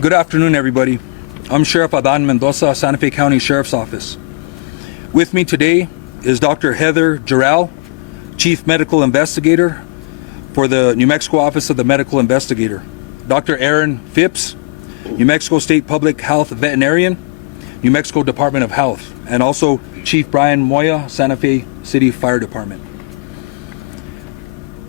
Good afternoon, everybody. I'm Sheriff Adan Mendoza, Santa Fe County Sheriff's Office. With me today is Dr. Heather Jarrell, Chief Medical Investigator for the New Mexico Office of the Medical Investigator. Dr. Aaron Phipps, New Mexico State Public Health Veterinarian, New Mexico Department of Health, and also Chief Brian Moya, Santa Fe City Fire Department.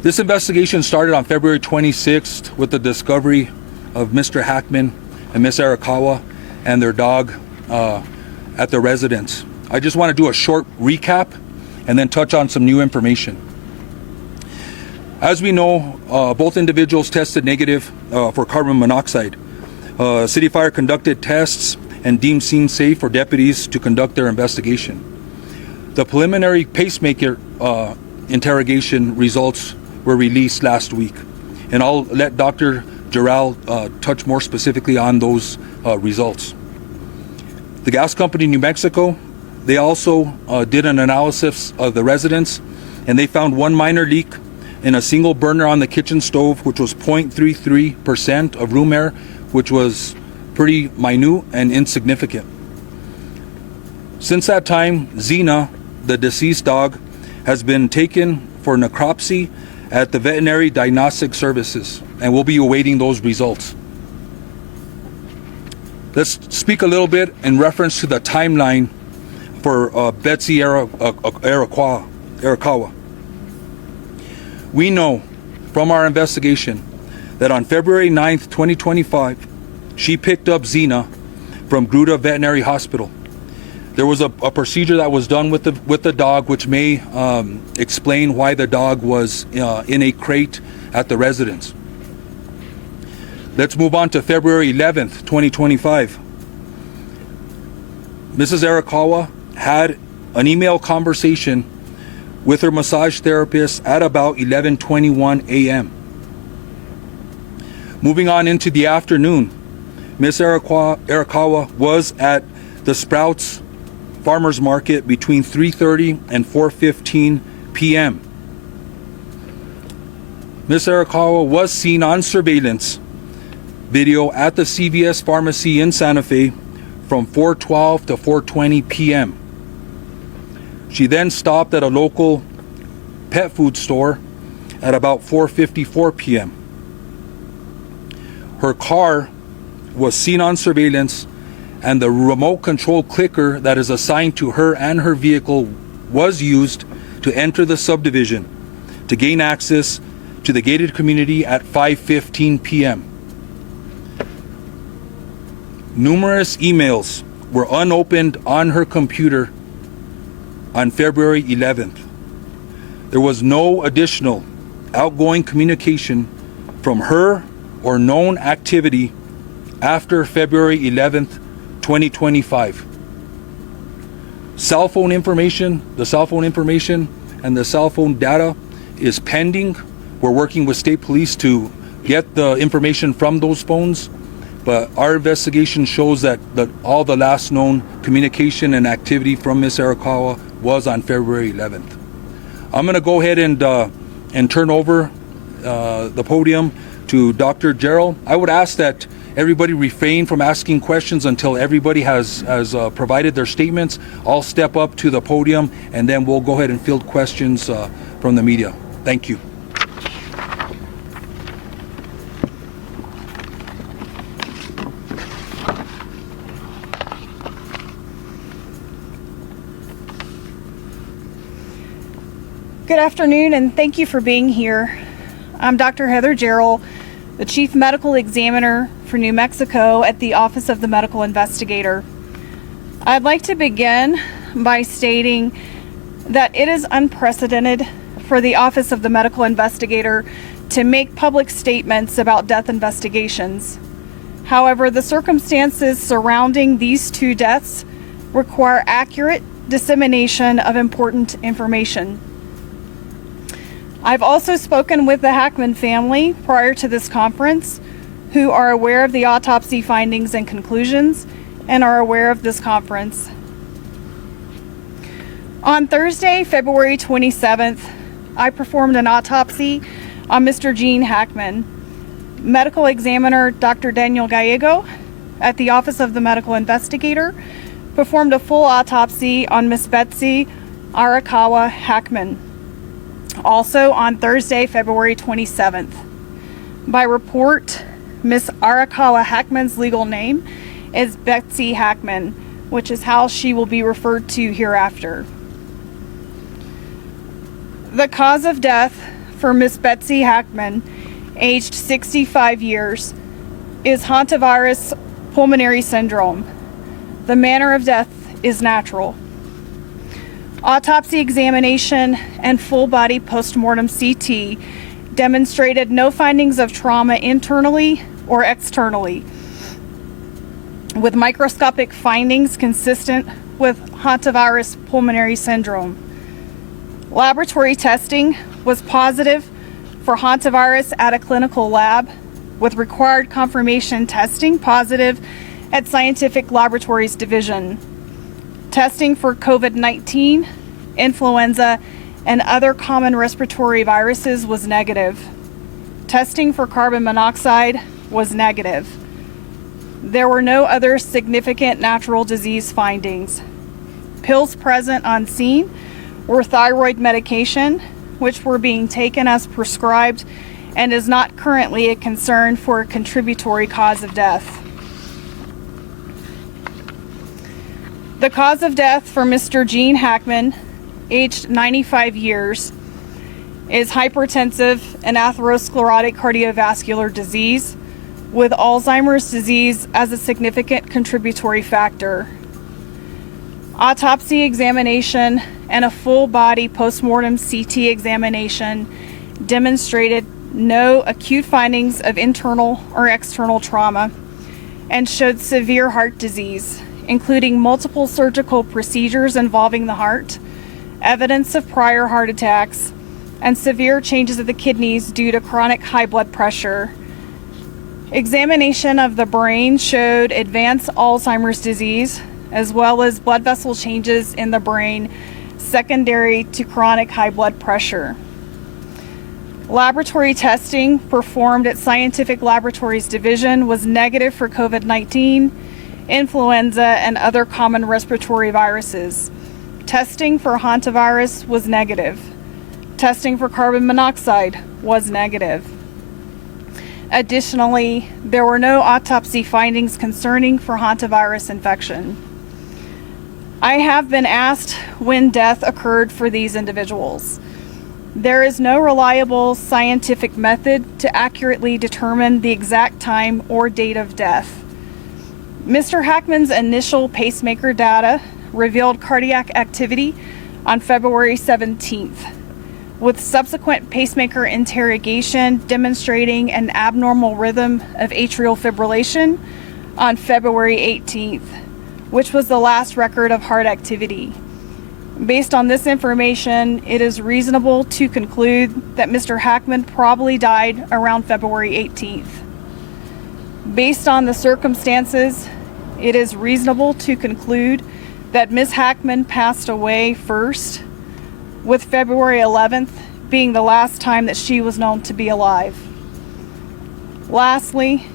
This investigation started on February 26th with the discovery of Mr. Hackman and Ms. Arakawa and their dog at the residence. I just want to do a short recap and then touch on some new information. As we know, both individuals tested negative for carbon monoxide. City Fire conducted tests and deemed scene safe for deputies to conduct their investigation. The preliminary pacemaker interrogation results were released last week, and I'll let Dr. Jarrell touch more specifically on those results. The gas company New Mexico, they also did an analysis of the residence, and they found one minor leak in a single burner on the kitchen stove, which was 0.33% of room air, which was pretty minute and insignificant. Since that time, Xena, the deceased dog, has been taken for necropsy at the Veterinary Diagnostic Services, and we'll be awaiting those results. Let's speak a little bit in reference to the timeline for Betsy Arakawa. We know from our investigation that on February 9th, 2025, she picked up Xena from Gruta Veterinary Hospital. There was a procedure that was done with the dog, which may explain why the dog was in a crate at the residence. Let's move on to February 11th, 2025. Mrs. Arakawa had an email conversation with her massage therapist at about 11:21 a.m. Moving on into the afternoon, Ms. Arakawa was at the Sprouts Farmers Market between 3:30 and 4:15 p.m. Ms. Arakawa was seen on surveillance video at the CVS Pharmacy in Santa Fe from 4:12 to 4:20 p.m. She then stopped at a local pet food store at about 4:54 p.m. Her car was seen on surveillance, and the remote control clicker that is assigned to her and her vehicle was used to enter the subdivision to gain access to the gated community at 5:15 p.m. Numerous emails were unopened on her computer on February 11th. There was no additional outgoing communication from her or known activity after February 11th, 2025. The cell phone information and the cell phone data is pending. We're working with state police to get the information from those phones, but our investigation shows that all the last known communication and activity from Ms. Arakawa was on February 11th. I'm going to go ahead and turn over the podium to Dr. Jarrell. I would ask that everybody refrain from asking questions until everybody has provided their statements. I'll step up to the podium, and then we'll go ahead and field questions from the media. Thank you. Good afternoon, and thank you for being here. I'm Dr. Heather Jarrell, the Chief Medical Examiner for New Mexico at the Office of the Medical Investigator. I'd like to begin by stating that it is unprecedented for the Office of the Medical Investigator to make public statements about death investigations. However, the circumstances surrounding these two deaths require accurate dissemination of important information. I've also spoken with the Hackman family prior to this conference, who are aware of the autopsy findings and conclusions and are aware of this conference. On Thursday, February 27th, I performed an autopsy on Mr. Gene Hackman. Medical examiner Dr. Daniel Gallego at the Office of the Medical Investigator performed a full autopsy on Miss Betsy Arakawa Hackman, also on Thursday, February 27th. By report, Miss Arakawa Hackman's legal name is Betsy Hackman, which is how she will be referred to hereafter. The cause of death for Miss Betsy Hackman, aged 65 years, is hantavirus pulmonary syndrome. The manner of death is natural. Autopsy examination and full body postmortem CT demonstrated no findings of trauma internally or externally, with microscopic findings consistent with hantavirus pulmonary syndrome. Laboratory testing was positive for hantavirus at a clinical lab, with required confirmation testing positive at Scientific Laboratories Division. Testing for COVID-19, influenza, and other common respiratory viruses was negative. Testing for carbon monoxide was negative. There were no other significant natural disease findings. Pills present on scene were thyroid medication, which were being taken as prescribed and is not currently a concern for a contributory cause of death. The cause of death for Mr. Gene Hackman, aged 95 years, is hypertensive and atherosclerotic cardiovascular disease, with Alzheimer's disease as a significant contributory factor. Autopsy examination and a full body postmortem CT examination demonstrated no acute findings of internal or external trauma and showed severe heart disease, including multiple surgical procedures involving the heart, evidence of prior heart attacks, and severe changes of the kidneys due to chronic high blood pressure. Examination of the brain showed advanced Alzheimer's disease, as well as blood vessel changes in the brain secondary to chronic high blood pressure. Laboratory testing performed at Scientific Laboratories Division was negative for COVID-19, influenza, and other common respiratory viruses. Testing for hantavirus was negative. Testing for carbon monoxide was negative. Additionally, there were no autopsy findings concerning for hantavirus infection. I have been asked when death occurred for these individuals. There is no reliable scientific method to accurately determine the exact time or date of death. Mr. Hackman's initial pacemaker data revealed cardiac activity on February 17th, with subsequent pacemaker interrogation demonstrating an abnormal rhythm of atrial fibrillation on February 18th, which was the last record of heart activity. Based on this information, it is reasonable to conclude that Mr. Hackman probably died around February 18th. Based on the circumstances, it is reasonable to conclude that Ms. Hackman passed away first, with February 11th being the last time that she was known to be alive. Lastly,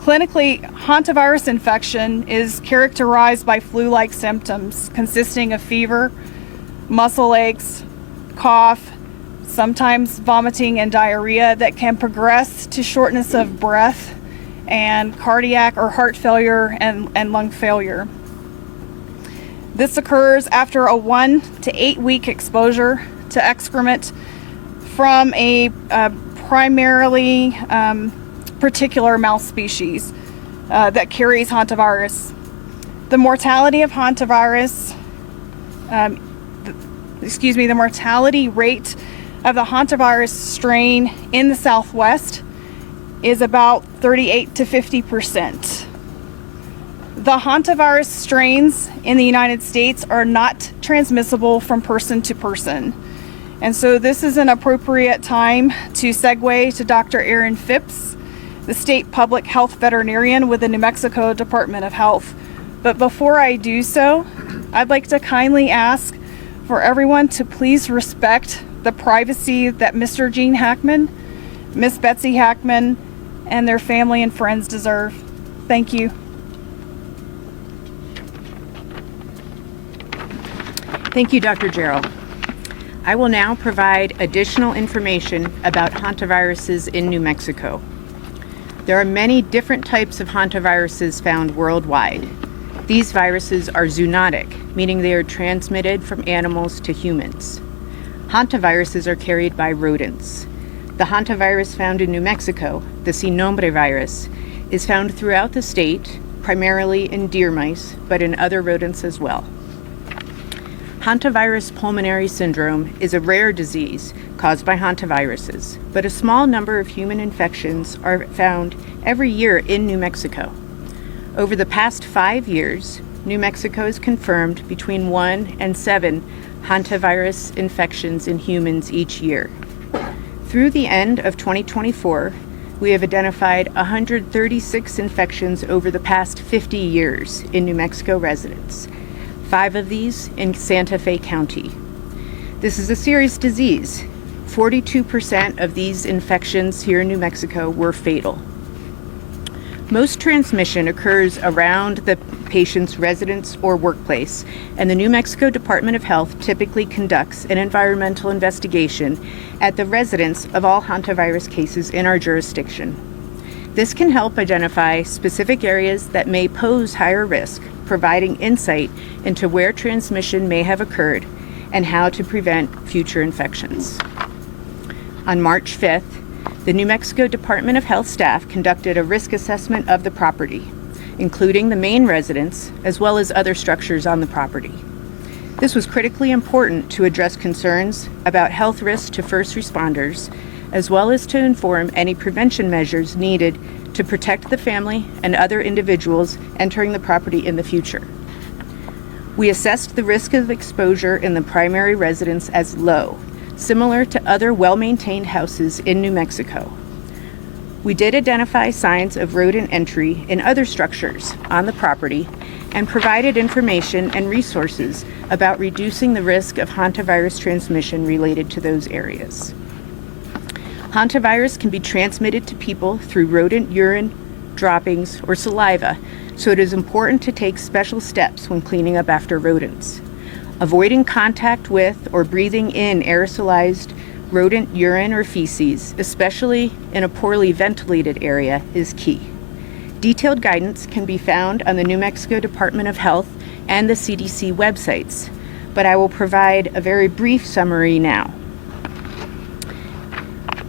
clinically, hantavirus infection is characterized by flu-like symptoms consisting of fever, muscle aches, cough, sometimes vomiting and diarrhea that can progress to shortness of breath and cardiac or heart failure and lung failure. This occurs after a 1 to 8 week exposure to excrement from a primarily particular mouse species that carries hantavirus. The mortality of hantavirus, the mortality rate of the hantavirus strain in the Southwest is about 38 to 50%. The hantavirus strains in the United States are not transmissible from person to person. And so this is an appropriate time to segue to Dr. Aaron Phipps, the state public health veterinarian with the New Mexico Department of Health. But before I do so, I'd like to kindly ask for everyone to please respect the privacy that Mr. Gene Hackman, Miss Betsy Hackman, and their family and friends deserve. Thank you. Thank you, Dr. Gerald. I will now provide additional information about hantaviruses in New Mexico. There are many different types of hantaviruses found worldwide. These viruses are zoonotic, meaning they are transmitted from animals to humans. Hantaviruses are carried by rodents. The hantavirus found in New Mexico, the sin nombre virus, is found throughout the state, primarily in deer mice, but in other rodents as well. Hantavirus pulmonary syndrome is a rare disease caused by hantaviruses, but a small number of human infections are found every year in New Mexico. Over the past 5 years, New Mexico has confirmed between 1 and 7 hantavirus infections in humans each year. Through the end of 2024, we have identified 136 infections over the past 50 years in New Mexico residents, 5 of these in Santa Fe County. This is a serious disease. 42% of these infections here in New Mexico were fatal. Most transmission occurs around the patient's residence or workplace, and the New Mexico Department of Health typically conducts an environmental investigation at the residence of all hantavirus cases in our jurisdiction. This can help identify specific areas that may pose higher risk, providing insight into where transmission may have occurred and how to prevent future infections. On March 5th, the New Mexico Department of Health staff conducted a risk assessment of the property, including the main residence as well as other structures on the property. This was critically important to address concerns about health risks to first responders, as well as to inform any prevention measures needed to protect the family and other individuals entering the property in the future. We assessed the risk of exposure in the primary residence as low, similar to other well-maintained houses in New Mexico. We did identify signs of rodent entry in other structures on the property and provided information and resources about reducing the risk of hantavirus transmission related to those areas. Hantavirus can be transmitted to people through rodent urine, droppings, or saliva, so it is important to take special steps when cleaning up after rodents. Avoiding contact with or breathing in aerosolized rodent urine or feces, especially in a poorly ventilated area, is key. Detailed guidance can be found on the New Mexico Department of Health and the CDC websites, but I will provide a very brief summary now.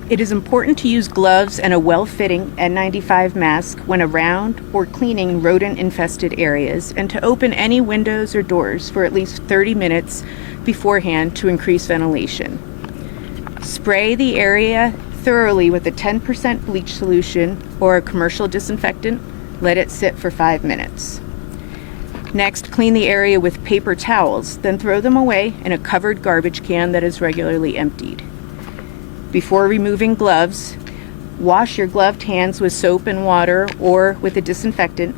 It is important to use gloves and a well-fitting N95 mask when around or cleaning rodent-infested areas, and to open any windows or doors for at least 30 minutes beforehand to increase ventilation. Spray the area thoroughly with a 10% bleach solution or a commercial disinfectant. Let it sit for 5 minutes. Next, clean the area with paper towels, then throw them away in a covered garbage can that is regularly emptied. Before removing gloves, wash your gloved hands with soap and water or with a disinfectant,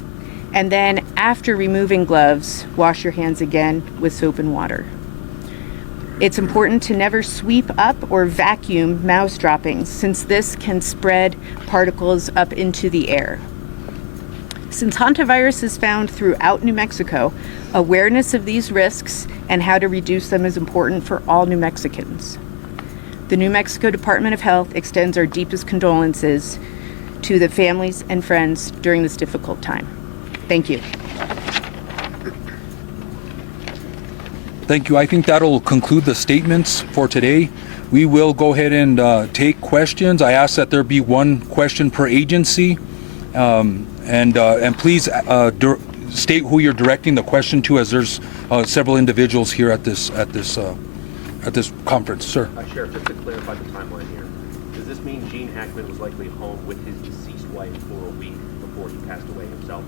and then after removing gloves, wash your hands again with soap and water. It's important to never sweep up or vacuum mouse droppings, since this can spread particles up into the air. Since hantavirus is found throughout New Mexico, awareness of these risks and how to reduce them is important for all New Mexicans. The New Mexico Department of Health extends our deepest condolences to the families and friends during this difficult time. Thank you. Thank you. I think that'll conclude the statements for today. We will go ahead and take questions. I ask that there be one question per agency, and please state who you're directing the question to, as there's several individuals here at this conference. Sir. Sheriff, just to clarify the timeline here, does this mean Gene Hackman was likely home with his deceased wife for a week before he passed away himself?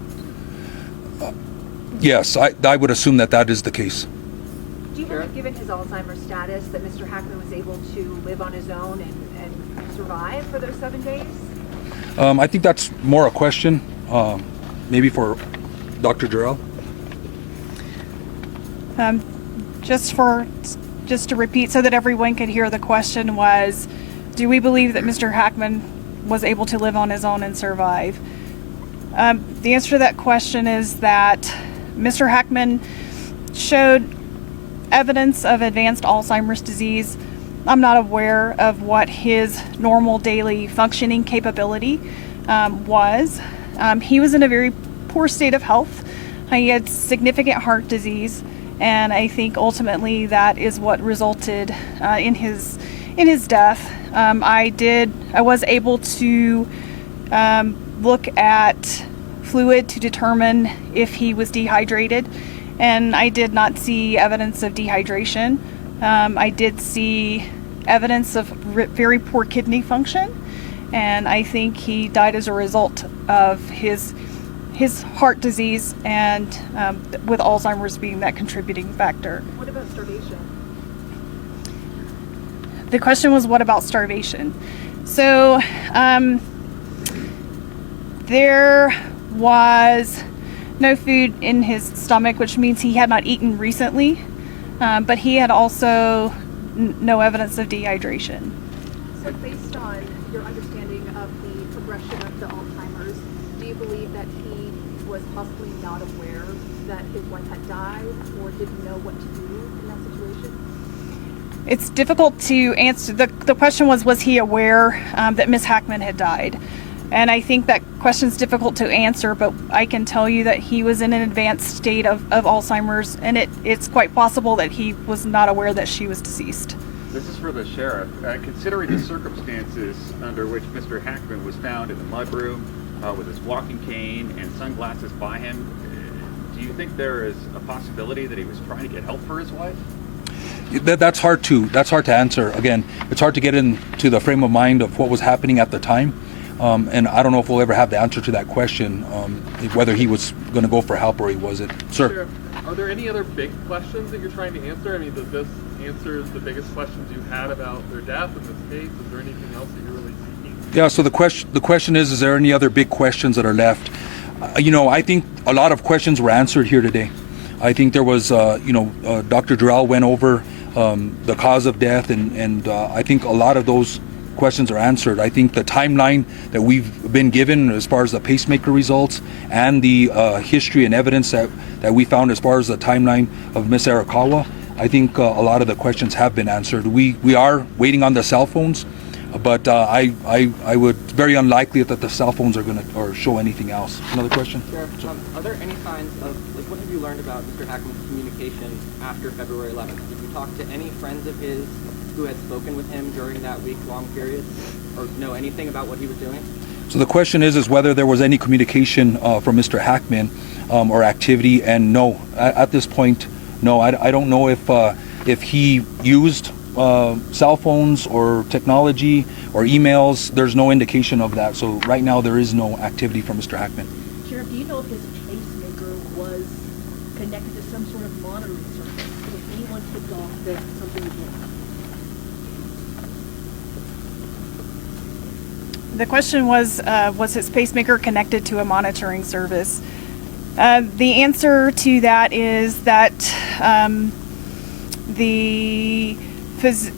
Yes, I would assume that is the case. Do you believe, given his Alzheimer's status, that Mr. Hackman was able to live on his own and survive for those 7 days? I think that's more a question, maybe for Dr. Jarrell. Just to repeat so that everyone could hear, the question was, do we believe that Mr. Hackman was able to live on his own and survive? The answer to that question is that Mr. Hackman showed evidence of advanced Alzheimer's disease. I'm not aware of what his normal daily functioning capability was. He was in a very poor state of health. He had significant heart disease, and I think ultimately that is what resulted in his death. I was able to look at fluid to determine if he was dehydrated, and I did not see evidence of dehydration. I did see evidence of very poor kidney function, and I think he died as a result of his heart disease and with Alzheimer's being that contributing factor. What about starvation? The question was, what about starvation? So there was no food in his stomach, which means he had not eaten recently, but he had also no evidence of dehydration. So based on your understanding of the progression of the Alzheimer's, do you believe that he was possibly not aware that his wife had died or didn't know what to do in that situation? It's difficult to answer. The question was he aware that Miss Hackman had died? And I think that question's difficult to answer, but I can tell you that he was in an advanced state of Alzheimer's, and it's quite possible that he was not aware that she was deceased. This is for the sheriff. Considering the circumstances under which Mr. Hackman was found in the mudroom with his walking cane and sunglasses by him, do you think there is a possibility that he was trying to get help for his wife? That's hard to answer. Again, it's hard to get into the frame of mind of what was happening at the time. And I don't know if we'll ever have the answer to that question, whether he was going to go for help or he wasn't. Sir? Sheriff, are there any other big questions that you're trying to answer? I mean, does this answer the biggest questions you had about their death in this case? Is there anything else that you're really seeking? Yeah, so the question is there any other big questions that are left? I think a lot of questions were answered here today. I think there was, Dr. Durrell went over the cause of death, and I think a lot of those questions are answered. I think the timeline that we've been given as far as the pacemaker results and the history and evidence that we found as far as the timeline of Miss Arakawa, I think a lot of the questions have been answered. We are waiting on the cell phones, but I would very unlikely that the cell phones are going to or show anything else. Another question? Sheriff, are there any signs of, what have you learned about Mr. Hackman's communication after February 11th? Did you talk to any friends of his who had spoken with him during that week-long period, or know anything about what he was doing? So the question is whether there was any communication from Mr. Hackman or activity, and no, at this point, no. I don't know if he used cell phones or technology or emails. There's no indication of that. So right now there is no activity from Mr. Hackman. Sheriff, do you know if his pacemaker was connected to some sort of monitoring circuit? If anyone tipped off that something was wrong? The question was his pacemaker connected to a monitoring service? The answer to that is that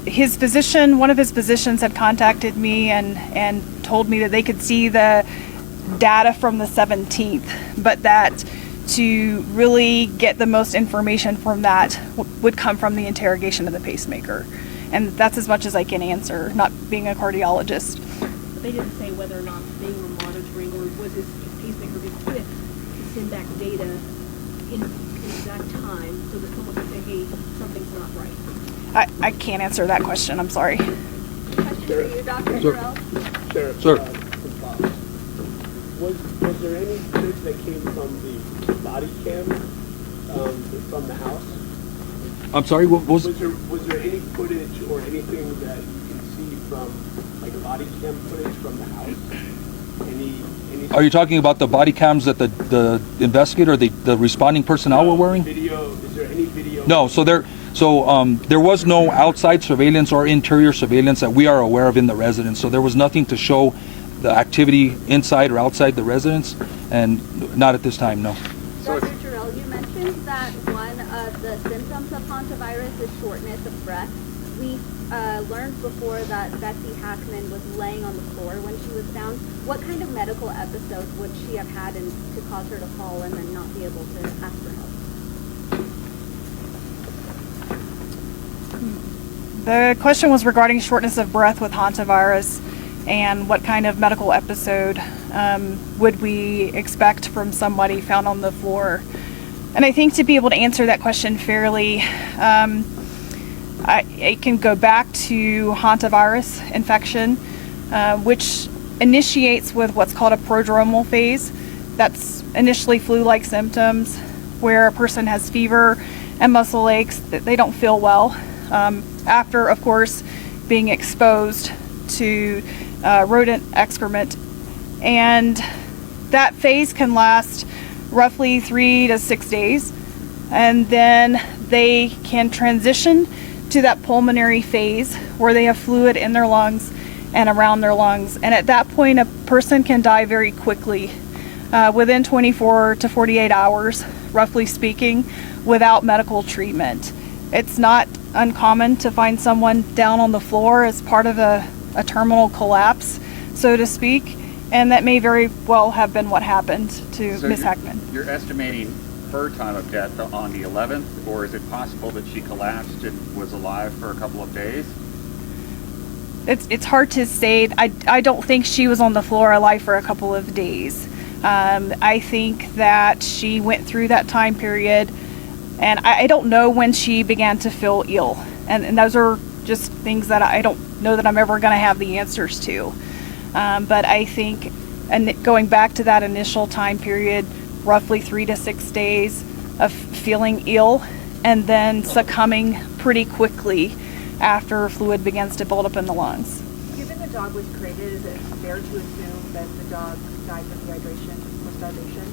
his physician, one of his physicians, had contacted me and told me that they could see the data from the 17th, but that to really get the most information from that would come from the interrogation of the pacemaker. And that's as much as I can answer, not being a cardiologist. But they didn't say whether or not they were monitoring, or was his pacemaker equipped to send back data in exact time so that someone could say, hey, something's not right. I can't answer that question, I'm sorry. Question for you, Dr. Durrell. Sheriff, Sir. Was there any footage that came from the body cam from the house? I'm sorry, what was? Was there any footage or anything that you can see from, like, body cam footage from the house? Any Are you talking about the body cams that the investigator, the responding personnel were wearing? video? Is there any video? No, so there was no outside surveillance or interior surveillance that we are aware of in the residence. So there was nothing to show the activity inside or outside the residence, and not at this time, no. Dr. Durrell, you mentioned that one of the symptoms of hantavirus is shortness of breath. We learned before that Betsy Hackman was laying on the floor when she was found. What kind of medical episodes would she have had to cause her to fall and then not be able to ask for help? The question was regarding shortness of breath with hantavirus and what kind of medical episode would we expect from somebody found on the floor. And I think to be able to answer that question fairly, it can go back to hantavirus infection, which initiates with what's called a prodromal phase. That's initially flu-like symptoms where a person has fever and muscle aches, that they don't feel well. After, of course, being exposed to rodent excrement. And that phase can last roughly 3 to 6 days. And then they can transition to that pulmonary phase where they have fluid in their lungs and around their lungs. And at that point, a person can die very quickly, within 24 to 48 hours, roughly speaking, without medical treatment. It's not uncommon to find someone down on the floor as part of a terminal collapse, so to speak, and that may very well have been what happened to Ms. Hackman. You're estimating her time of death on the 11th, or is it possible that she collapsed and was alive for a couple of days? It's hard to say. I don't think she was on the floor alive for a couple of days. I think that she went through that time period, and I don't know when she began to feel ill. And those are just things that I don't know that I'm ever going to have the answers to. But I think, and going back to that initial time period, roughly 3 to 6 days of feeling ill and then succumbing pretty quickly after fluid begins to build up in the lungs. Given the dog was created, is it fair to assume that the dog died from dehydration or starvation?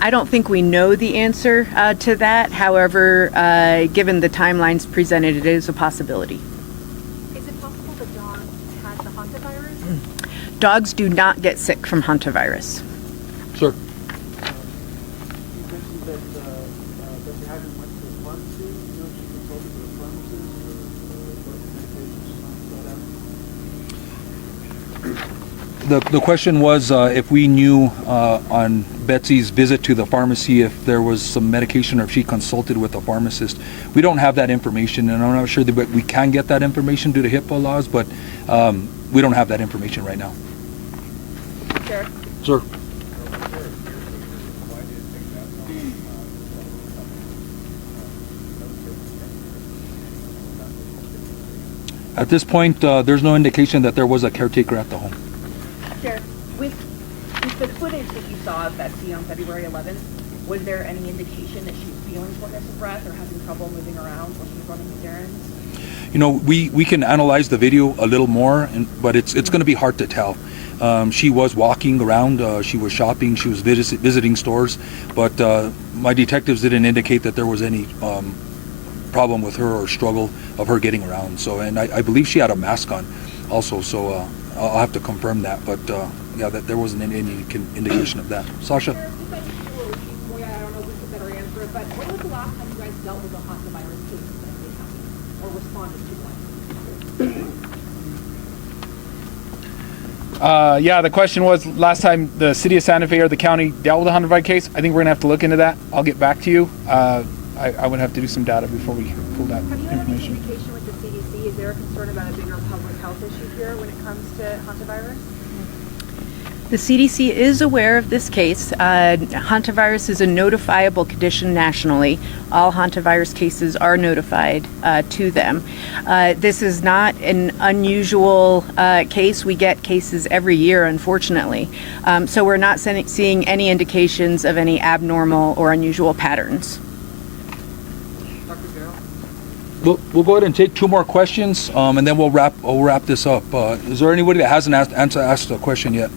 I don't think we know the answer to that. However, given the timelines presented, it is a possibility. Is it possible the dog had the hantavirus? Dogs do not get sick from hantavirus. Sir. You mentioned that Betsy Hackman went to the pharmacy. You know, she consulted with a pharmacist what medications she might The question was if we knew on Betsy's visit to the pharmacy if there was some medication or if she consulted with a pharmacist. We don't have that information, and I'm not sure that we can get that information due to HIPAA laws, but we don't have that information right now. Sure. Sir. At this point, there's no indication that there was a caretaker at the home. Sheriff, with the footage that you saw of Betsy on February 11th, was there any indication that she was feeling shortness of breath or having trouble moving around while she was running these errands? You know, we can analyze the video a little more, but it's going to be hard to tell. She was walking around, she was shopping, she was visiting stores, but my detectives didn't indicate that there was any problem with her or struggle of her getting around. So, and I believe she had a mask on also, so I'll have to confirm that, but yeah, that there wasn't any indication of that. Sasha? I don't know if this is a better answer, but when was the last time you guys dealt with a hantavirus case that they happened or responded to one? Yeah, the question was last time the city of Santa Fe or the county dealt with a hantavirus case. I think we're gonna have to look into that. I'll get back to you. I would have to do some data before we pull that Have you had any information. communication with the CDC? Is there a concern about a bigger public health issue here when it comes to hantavirus? The CDC is aware of this case. Hantavirus is a notifiable condition nationally. All hantavirus cases are notified to them. This is not an unusual case. We get cases every year, unfortunately. So we're not seeing any indications of any abnormal or unusual patterns. We'll go ahead and take 2 more questions, and then we'll wrap this up. Is there anybody that hasn't asked a question yet?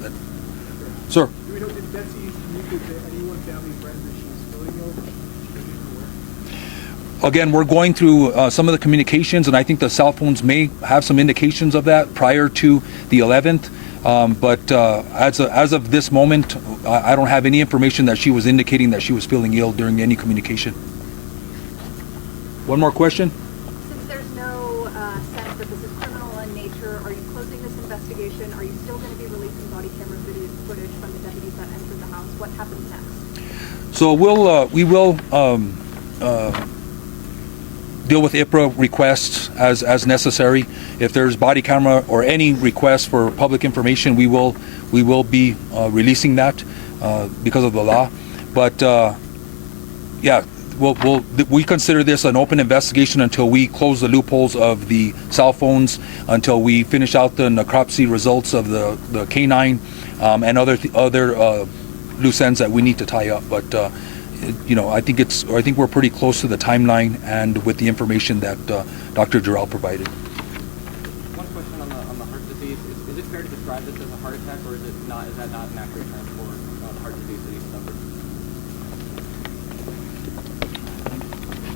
Sir. Do we know, did Betsy communicate to anyone, family, friends, that she was feeling ill? She was aware? Again, we're going through some of the communications, and I think the cell phones may have some indications of that prior to the 11th. But as of this moment, I don't have any information that she was indicating that she was feeling ill during any communication. One more question? Since there's no sense that this is criminal in nature, are you closing this investigation? Are you still going to be releasing body camera footage from the deputies that entered the house? What happens next? So we will deal with IPRA requests as necessary. If there's body camera or any request for public information, we will be releasing that because of the law. But yeah, we consider this an open investigation until we close the loopholes of the cell phones, until we finish out the necropsy results of the canine and other loose ends that we need to tie up. But I think we're pretty close to the timeline and with the information that Dr. Jarrell provided. One question on the heart disease. Is it fair to describe this as a heart attack, or is that not an accurate term for the heart disease that he suffered?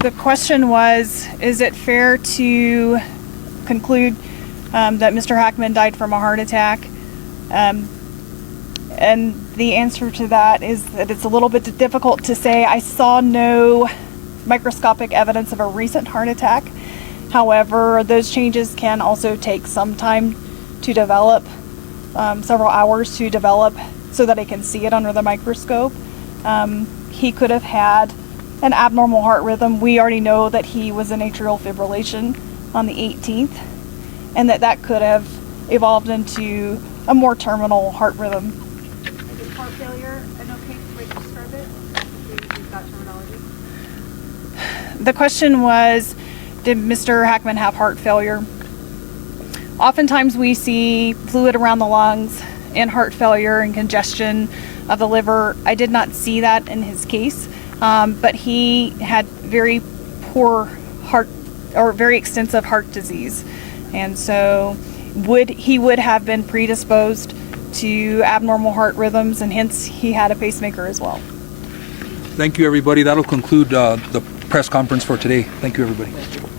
The question was, is it fair to conclude that Mr. Hackman died from a heart attack? And the answer to that is that it's a little bit difficult to say. I saw no microscopic evidence of a recent heart attack. However, those changes can also take some time to develop, several hours to develop so that I can see it under the microscope. He could have had an abnormal heart rhythm. We already know that he was in atrial fibrillation on the 18th, and that could have evolved into a more terminal heart rhythm. Is heart failure an okay way to describe it? Use that terminology. The question was, did Mr. Hackman have heart failure? Oftentimes we see fluid around the lungs and heart failure and congestion of the liver. I did not see that in his case, but he had very poor heart or very extensive heart disease. And so he would have been predisposed to abnormal heart rhythms, and hence he had a pacemaker as well. Thank you, everybody. That'll conclude the press conference for today. Thank you, everybody. Thank you.